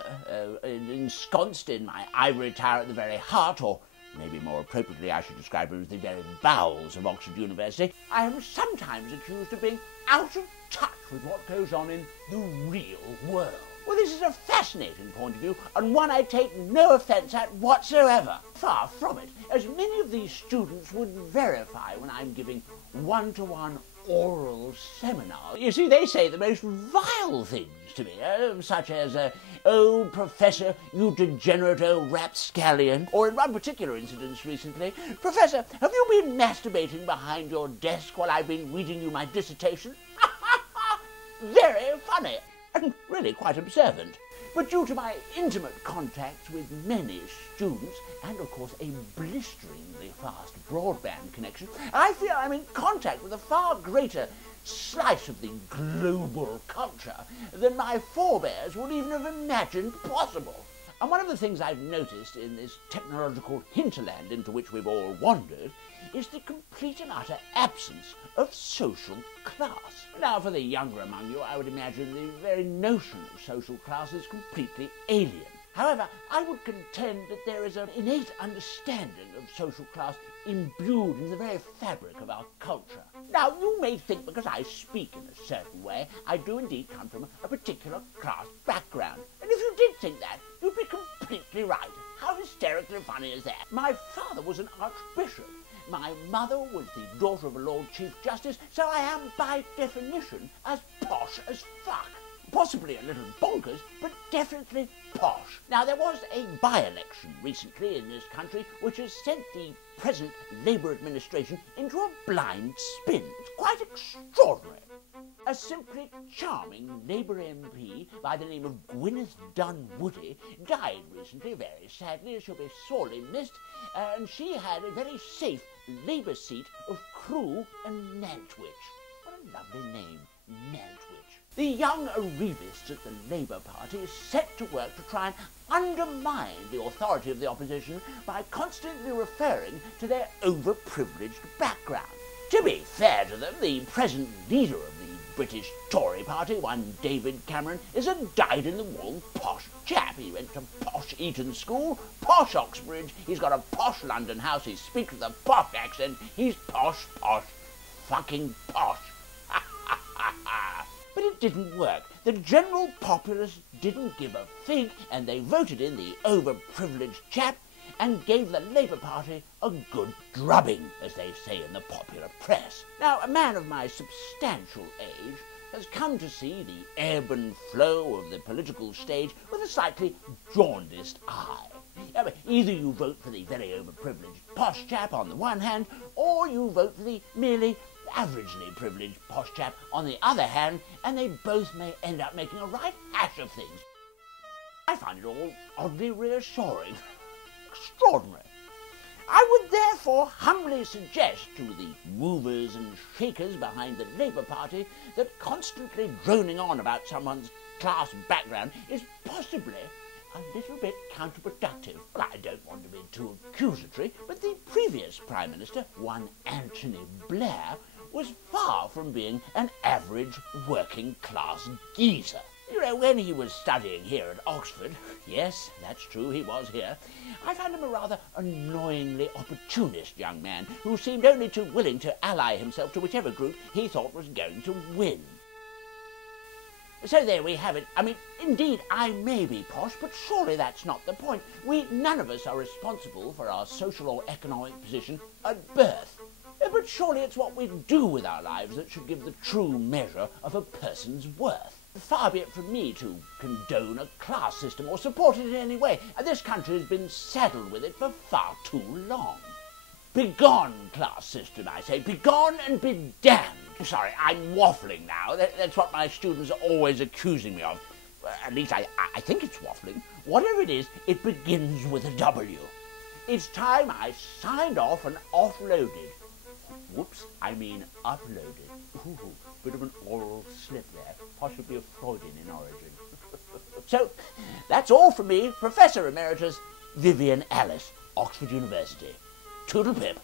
professor, ensconced in my ivory tower at the very heart, or maybe more appropriately I should describe it as the very bowels of Oxford University, I am sometimes accused of being out of touch with what goes on in the real world. Well, this is a fascinating point of view, and one I take no offence at whatsoever. Far from it, as many of these students would verify when I'm giving one-to-one oral seminars. You see, they say the most vile things to me, such as, "Oh, Professor, you degenerate old rapscallion," or in one particular incident recently, "Professor, have you been masturbating behind your desk while I've been reading you my dissertation?" Very funny, and really quite observant. But due to my intimate contacts with many students, and of course a blisteringly fast broadband connection, I feel I'm in contact with a far greater slice of the global culture than my forebears would even have imagined possible. And one of the things I've noticed in this technological hinterland into which we've all wandered is the complete and utter absence of social class. Now, for the younger among you, I would imagine the very notion of social class is completely alien. However, I would contend that there is an innate understanding of social class imbued in the very fabric of our culture. Now, you may think because I speak in a certain way, I do indeed come from a particular class background. And if you did think that, you'd be completely right. How hysterically funny is that? My father was an archbishop. My mother was the daughter of a Lord Chief Justice, so I am, by definition, as posh as fuck. Possibly a little bonkers, but definitely posh. Now, there was a by-election recently in this country which has sent the present Labour administration into a blind spin. It's quite extraordinary. A simply charming Labour MP by the name of Gwyneth Dunwoody died recently, very sadly. She'll be sorely missed, and she had a very safe Labour seat of Crewe and Nantwich. What a lovely name, Nantwich. The young arrivists at the Labour Party set to work to try and undermine the authority of the opposition by constantly referring to their overprivileged background. To be fair to them, the present leader of the British Tory party, one David Cameron, is a dyed-in-the-wool posh chap. He went to posh Eton School, posh Oxbridge, he's got a posh London house, he speaks with a posh accent, he's posh, posh, fucking posh. But it didn't work. The general populace didn't give a fig, and they voted in the overprivileged chap and gave the Labour Party a good drubbing, as they say in the popular press. Now, a man of my substantial age has come to see the ebb and flow of the political stage with a slightly jaundiced eye. Either you vote for the very overprivileged posh chap on the one hand, or you vote for the merely averagely privileged posh chap on the other hand, and they both may end up making a right hash of things. I find it all oddly reassuring. Extraordinary. I would therefore humbly suggest to the movers and shakers behind the Labour Party that constantly droning on about someone's class background is possibly a little bit counterproductive. Well, I don't want to be too accusatory, but the previous Prime Minister, one Anthony Blair, was far from being an average working-class geezer. You know, when he was studying here at Oxford, yes, that's true, he was here, I found him a rather annoyingly opportunist young man who seemed only too willing to ally himself to whichever group he thought was going to win. So there we have it. I mean, indeed, I may be posh, but surely that's not the point. None of us are responsible for our social or economic position at birth. But surely it's what we do with our lives that should give the true measure of a person's worth. Far be it from me to condone a class system or support it in any way, and this country has been saddled with it for far too long. Begone, class system, I say. Begone and be damned. Sorry, I'm waffling now. That's what my students are always accusing me of. At least I think it's waffling. Whatever it is, it begins with a W. It's time I signed off and offloaded. Whoops, I mean uploaded. Ooh, bit of an oral slip there, possibly a Freudian in origin. So, that's all from me, Professor Emeritus Vivian Alice, Oxford University. Toodle pip.